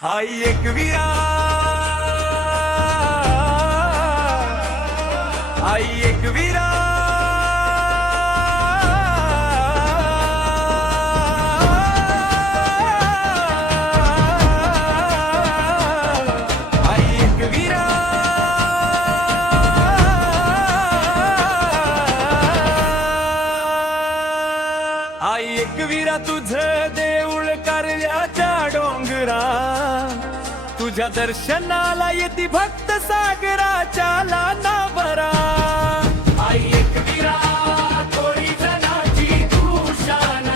आई एकवीरा, आई एकवीरा, आई एकवीरा, आई एकवीरा तुझं देऊळ कारल्याच्या डोंगरा, तुझ्या दर्शनाला येती भक्त सागराच्या लानावरा। आई एकवीरा, कोळी जनाची तू शान,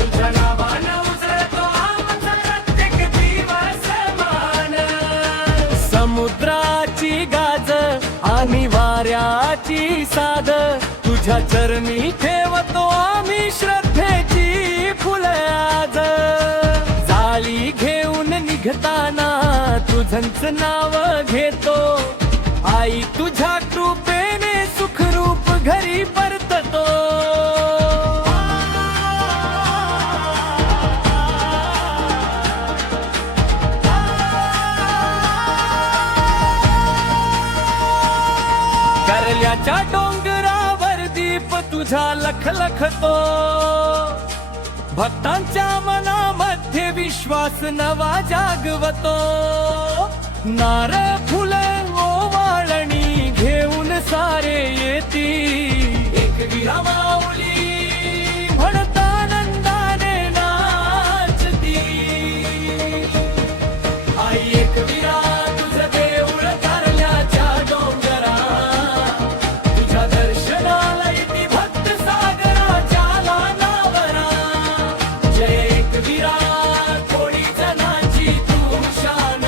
तुझ्या नावानं उजळतो आमचा प्रत्येक दिवस मान। समुद्राची गाज आणि वाऱ्याची साद, तुझ्या चरणी ठेवतो आम्ही श्रद्धेची फुलं आज। जाळी घेऊन निघताना तुझंच नाव घेतो, आई तुझ्या कृपेने सुखरूप घरी परततो। कारल्याच्या डोंगरावर दीप तुझा लखलखतो, भक्तांच्या मनामध्ये विश्वास नवा जागवतो। नार फुल ओवाळणी घेऊन सारे येती, एकवीरा माऊली म्हणता आनंदाने नाचती। आई एकवीरा, तुझं देऊळ कारल्याच्या डोंगरा, तुझ्या दर्शनाला येती भक्त सागराच्या लानावरा। जय एकवीरा, कोळी जनाची तू शान,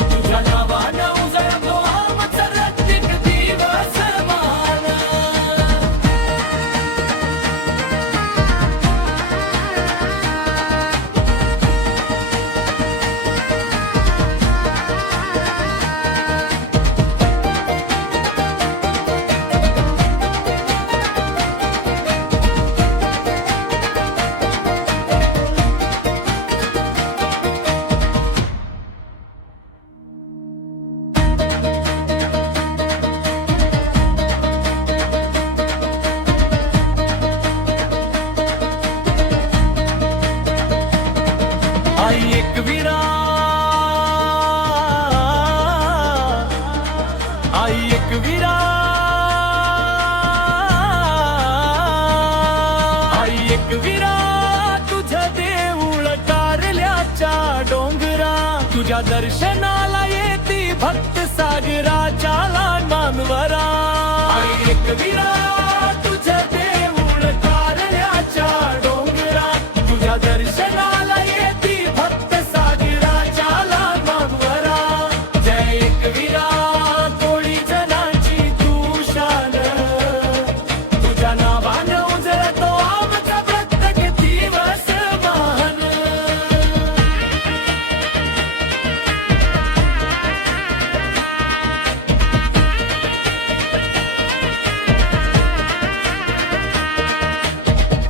तुझ्या नावानं उजळतो आमचा प्रत्येक दिवस मान। आई एकवीरा, आई एकवीरा, आई एकवीरा, तुझं देऊळ कारल्याच्या डोंगरा, तुझ्या दर्शनाला येती भक्त सागराच्या लानांवरा। आई एकवीरा,